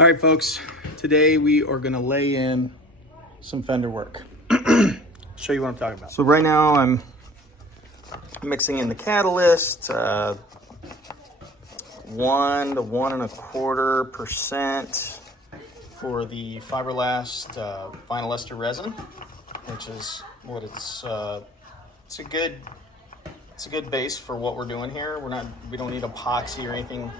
All right, folks, today we are gonna lay in some fender work. Show you what I'm talking about. So right now I'm mixing in the catalyst, 1 to 1.25% for the Fiberglass vinyl ester resin, which is what it's a good base for what we're doing here. We don't need epoxy or anything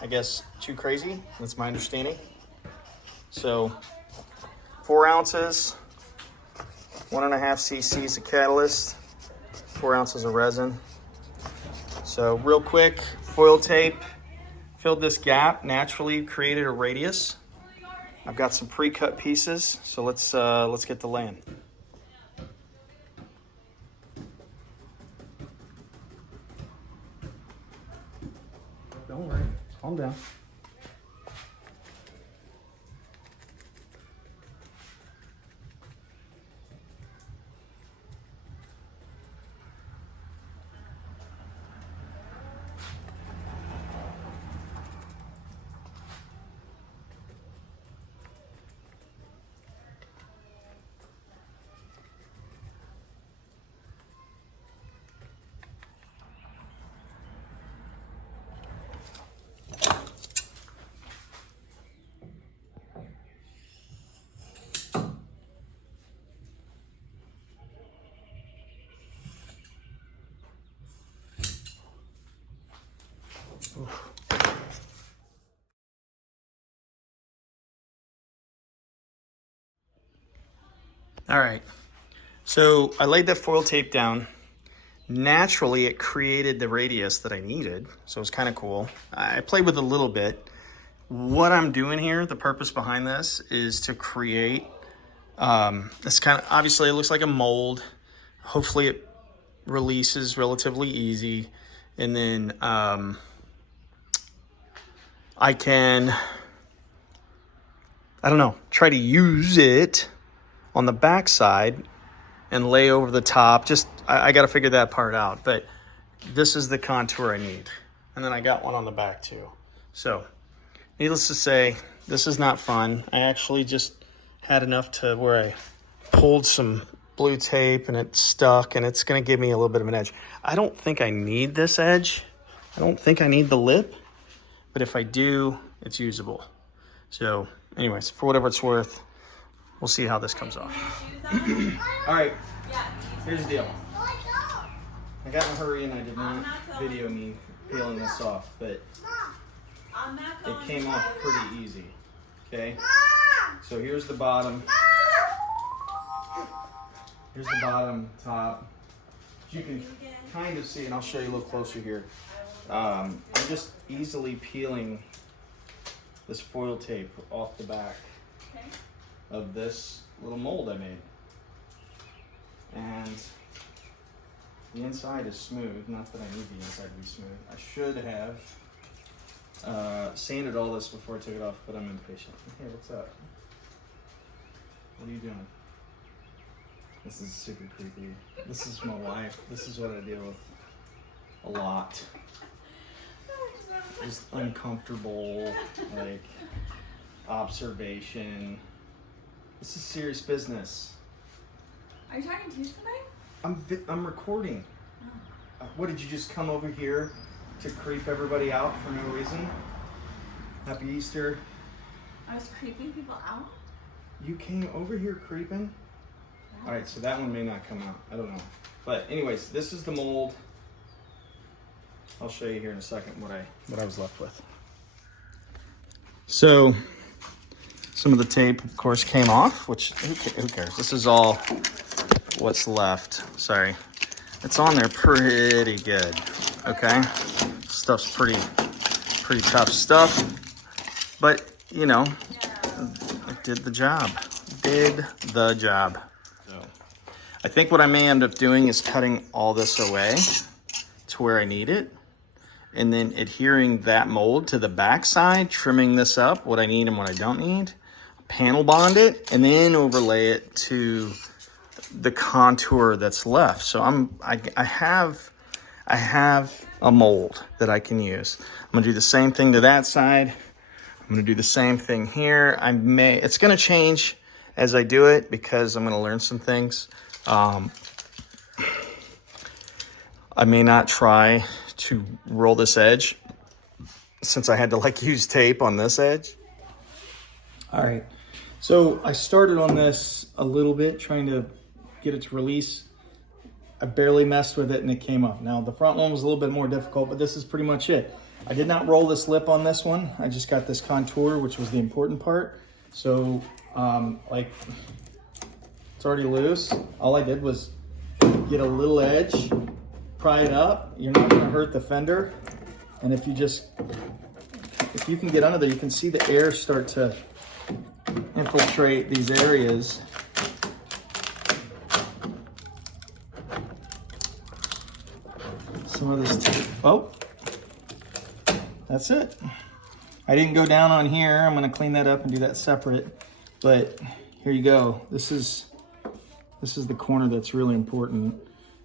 I guess too crazy. That's my understanding. So 4 ounces, 1.5 cc's of catalyst, 4 ounces of resin. So real quick, foil tape filled this gap, naturally created a radius. I've got some pre-cut pieces, so let's get to laying. Don't worry, calm down. All right, so I laid that foil tape down. Naturally, it created the radius that I needed, so it's kind of cool. I played with it a little bit. What I'm doing here, the purpose behind this, is to create, this kind of, obviously it looks like a mold. Hopefully it releases relatively easy. And then I can, I don't know, try to use it on the back side and lay over the top. Just, I got to figure that part out, but this is the contour I need. And then I got one on the back too. So needless to say, this is not fun. I actually just had enough to where I pulled some blue tape and it stuck, and it's going to give me a little bit of an edge. I don't think I need this edge. I don't think I need the lip, but if I do, it's usable. So anyways, for whatever it's worth, we'll see how this comes off. All right, here's the deal. I got in a hurry and I did not video me peeling this off, but it came off pretty easy, okay? So here's the bottom. Here's the bottom, top. You can kind of see, and I'll show you a little closer here. I'm just easily peeling this foil tape off the back of this little mold I made. And the inside is smooth. Not that I need the inside to be smooth. I should have sanded all this before I took it off, but I'm impatient. Hey, what's up? What are you doing? This is super creepy. This is my wife. This is what I deal with a lot. Just uncomfortable, like, observation. This is serious business. Are you talking to somebody? I'm recording. Oh. What, did you just come over here to creep everybody out for no reason? Happy Easter. I was creeping people out? You came over here creeping? Yeah. All right, so that one may not come out. I don't know. But anyways, this is the mold. I'll show you here in a second what I was left with. So some of the tape, of course, came off, which who cares? This is all what's left. Sorry. It's on there pretty good, okay? Stuff's pretty tough stuff, but, you know, it did the job. So I think what I may end up doing is cutting all this away to where I need it, and then adhering that mold to the back side, trimming this up, what I need and what I don't need, panel bond it, and then overlay it to the contour that's left. So I have a mold that I can use. I'm gonna do the same thing to that side. I'm gonna do the same thing here. It's gonna change as I do it because I'm gonna learn some things. I may not try to roll this edge since I had to like use tape on this edge. All right, so I started on this a little bit, trying to get it to release. I barely messed with it and it came up. Now the front one was a little bit more difficult, but this is pretty much it. I did not roll this lip on this one. I just got this contour, which was the important part. So like it's already loose. All I did was get a little edge, pry it up. You're not gonna hurt the fender. And if you can get under there, you can see the air start to infiltrate these areas. Some of this tape. Oh, that's it. I didn't go down on here. I'm gonna clean that up and do that separate. But here you go. This is the corner that's really important.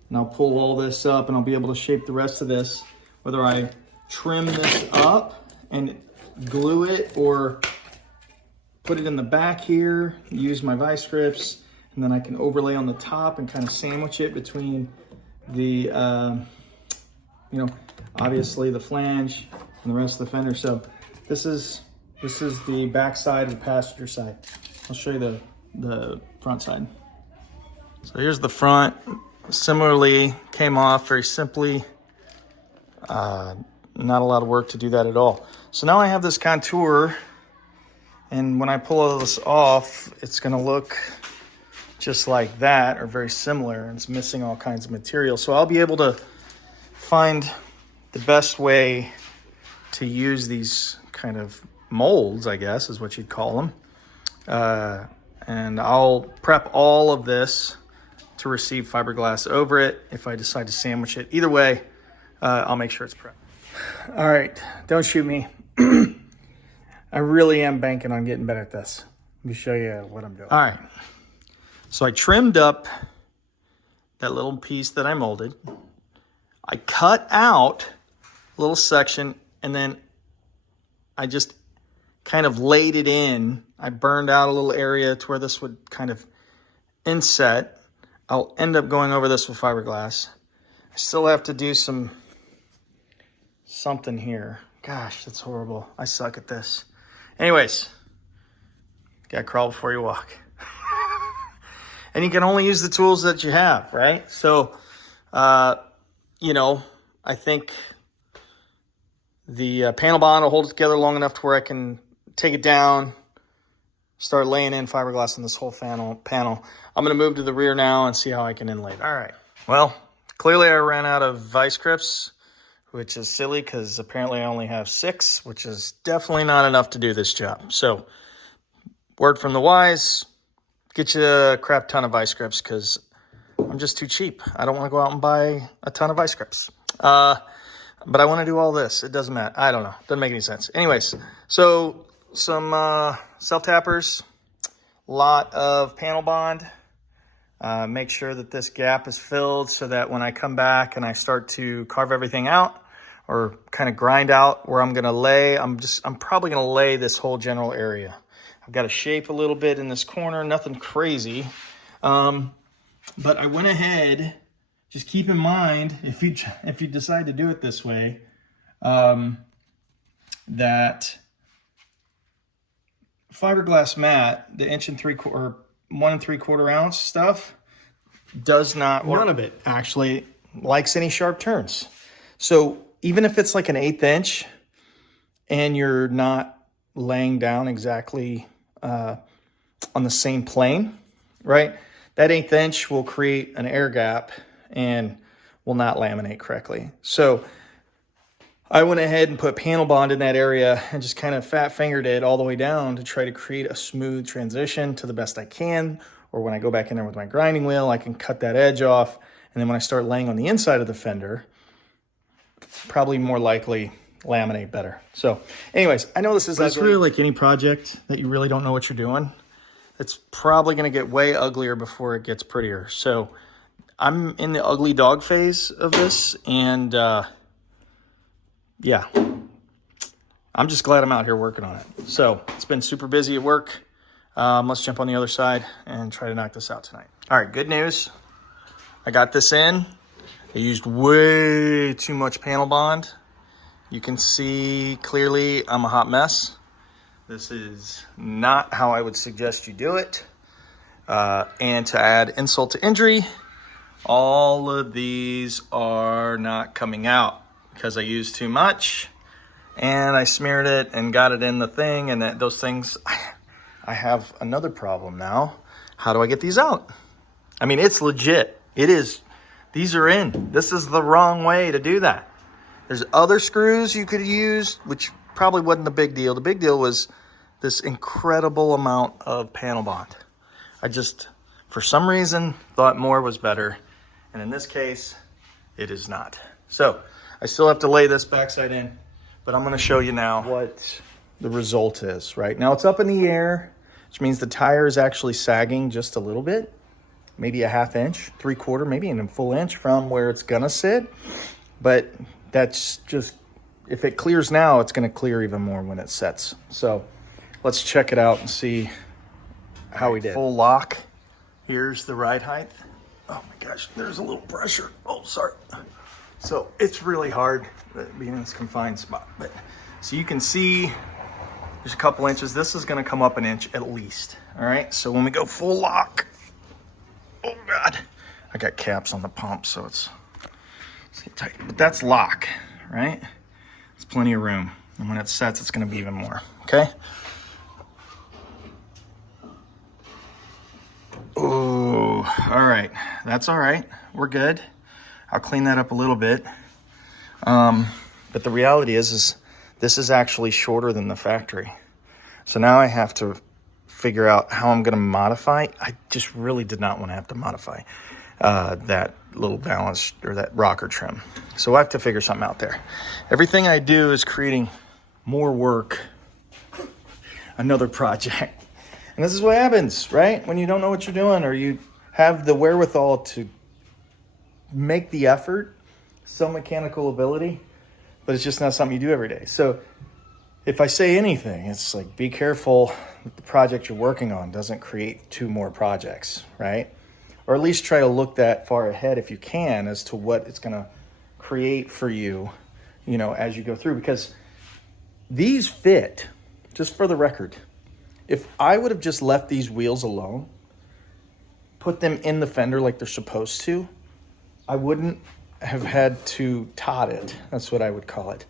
And I'll pull all this up and I'll be able to shape the rest of this, whether I trim this up and glue it or put it in the back here, use my vice grips, and then I can overlay on the top and kind of sandwich it between the, obviously the flange and the rest of the fender. So this is the back side and passenger side. I'll show you the front side. So here's the front. Similarly, came off very simply. Not a lot of work to do that at all. So now I have this contour, and when I pull all this off, it's gonna look just like that or very similar, and it's missing all kinds of material. So I'll be able to find the best way to use these kind of molds, I guess is what you'd call them. And I'll prep all of this to receive fiberglass over it if I decide to sandwich it. Either way, I'll make sure it's prepped. All right, don't shoot me. I really am banking on getting better at this. Let me show you what I'm doing. All right, so I trimmed up that little piece that I molded. I cut out a little section, and then I just kind of laid it in. I burned out a little area to where this would kind of inset. I'll end up going over this with fiberglass. I still have to do something here. Gosh, that's horrible. I suck at this. Anyways, gotta crawl before you walk. And you can only use the tools that you have, right? So, I think the panel bond will hold it together long enough to where I can take it down, start laying in fiberglass on this whole panel. I'm going to move to the rear now and see how I can inlay it. All right. Well, clearly I ran out of vice grips, which is silly because apparently I only have 6, which is definitely not enough to do this job. So, word from the wise, get you a crap ton of vice grips because I'm just too cheap. I don't want to go out and buy a ton of vice grips. But I want to do all this. It doesn't matter. I don't know. Doesn't make any sense. Anyways, so some self-tappers, a lot of panel bond. Make sure that this gap is filled so that when I come back and I start to carve everything out or kind of grind out where I'm going to lay, I'm probably going to lay this whole general area. I've got to shape a little bit in this corner, nothing crazy. But I went ahead, just keep in mind, if you decide to do it this way, that fiberglass mat, the 1 3/4 ounce stuff, does not, none of it actually likes any sharp turns. So even if it's like an 1/8 inch and you're not laying down exactly on the same plane, right? That 1/8 inch will create an air gap and will not laminate correctly. So I went ahead and put panel bond in that area and just kind of fat fingered it all the way down to try to create a smooth transition to the best I can. Or when I go back in there with my grinding wheel, I can cut that edge off. And then when I start laying on the inside of the fender, probably more likely laminate better. So anyways, I know this is really like any project that you really don't know what you're doing. It's probably going to get way uglier before it gets prettier. So I'm in the ugly dog phase of this, and yeah, I'm just glad I'm out here working on it. So it's been super busy at work. Let's jump on the other side and try to knock this out tonight. All right, good news. I got this in. I used way too much panel bond. You can see clearly I'm a hot mess. This is not how I would suggest you do it. And to add insult to injury, all of these are not coming out because I used too much and I smeared it and got it in the thing, and those things, I have another problem now. How do I get these out? I mean, it's legit. It is. These are in. This is the wrong way to do that. There's other screws you could use, which probably wasn't the big deal. The big deal was this incredible amount of panel bond. I just, for some reason, thought more was better. And in this case, it is not. So I still have to lay this backside in, but I'm going to show you now what the result is. Right now it's up in the air, which means the tire is actually sagging just a little bit, maybe a 1/2 inch, 3/4, maybe even a full inch from where it's going to sit. But that's just, if it clears now, it's going to clear even more when it sets. So let's check it out and see how we did. Full lock. Here's the ride height. Oh my gosh, there's a little pressure. Oh, sorry. So it's really hard being in this confined spot. But so you can see there's a couple inches. This is going to come up an inch at least. All right. So when we go full lock, oh God, I got caps on the pump, so it's tight. But that's lock, right? It's plenty of room. And when it sets, it's going to be even more. Okay. Oh, all right. That's all right. We're good. I'll clean that up a little bit. But the reality is this is actually shorter than the factory. So now I have to figure out how I'm going to modify. I just really did not want to have to modify that little balance or that rocker trim. So I have to figure something out there. Everything I do is creating more work, another project. And this is what happens, right? When you don't know what you're doing, or you have the wherewithal to make the effort, some mechanical ability, but it's just not something you do every day. So if I say anything, it's like, be careful that the project you're working on doesn't create 2 more projects, right? Or at least try to look that far ahead if you can as to what it's going to create for you, you know, as you go through. Because these fit, just for the record. If I would have just left these wheels alone, put them in the fender like they're supposed to, I wouldn't have had to tot it. That's what I would call it.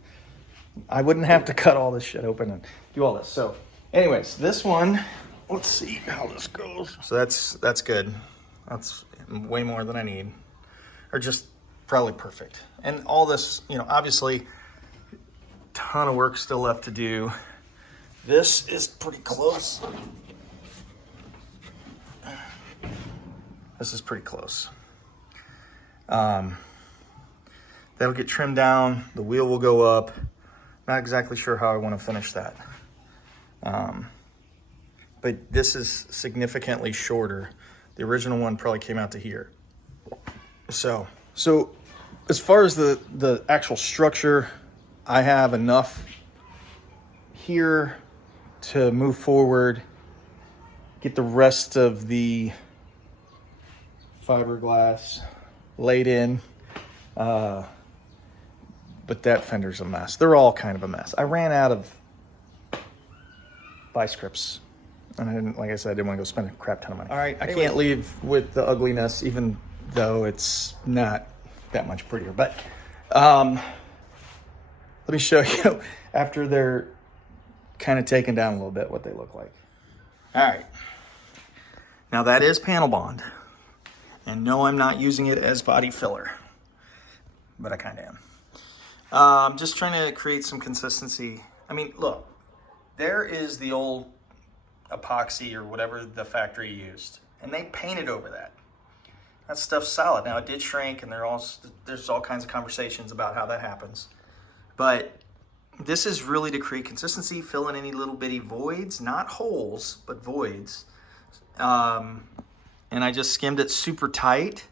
I wouldn't have to cut all this shit open and do all this. So anyways, this one, let's see how this goes. So that's good. That's way more than I need, or just probably perfect. And all this, you know, obviously ton of work still left to do. This is pretty close. This is pretty close. That'll get trimmed down. The wheel will go up. Not exactly sure how I want to finish that. But this is significantly shorter. The original one probably came out to here. So as far as the actual structure, I have enough here to move forward, get the rest of the fiberglass laid in. But that fender's a mess. They're all kind of a mess. I ran out of vice grips, and I didn't, like I said, I didn't want to go spend a crap ton of money. All right, I can't leave with the ugliness, even though it's not that much prettier. But let me show you after they're kind of taken down a little bit what they look like. All right. Now that is panel bond. And no, I'm not using it as body filler, but I kind of am. I'm just trying to create some consistency. I mean, look, there is the old epoxy or whatever the factory used, and they painted over that. That stuff's solid. Now, it did shrink, and there's all kinds of conversations about how that happens. But this is really to create consistency, fill in any little bitty voids, not holes, but voids. And I just skimmed it super tight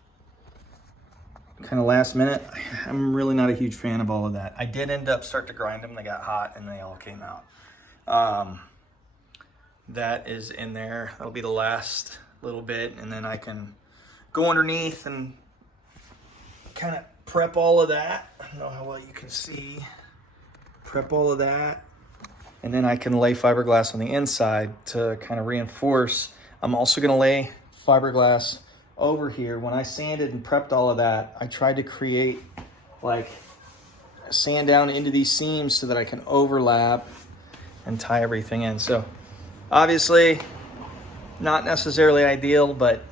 kind of last minute. I'm really not a huge fan of all of that. I did end up start to grind them. They got hot and they all came out. That is in there. That'll be the last little bit, and then I can go underneath and kind of prep all of that. I don't know how well you can see. Prep all of that, and then I can lay fiberglass on the inside to kind of reinforce. I'm also going to lay fiberglass over here. When I sanded and prepped all of that, I tried to create like sand down into these seams so that I can overlap and tie everything in. So obviously not necessarily ideal, but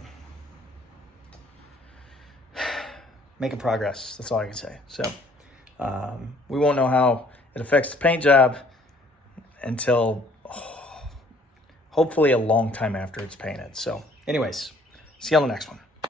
making progress. That's all I can say. So we won't know how it affects the paint job until hopefully a long time after it's painted. So anyways, see you on the next one.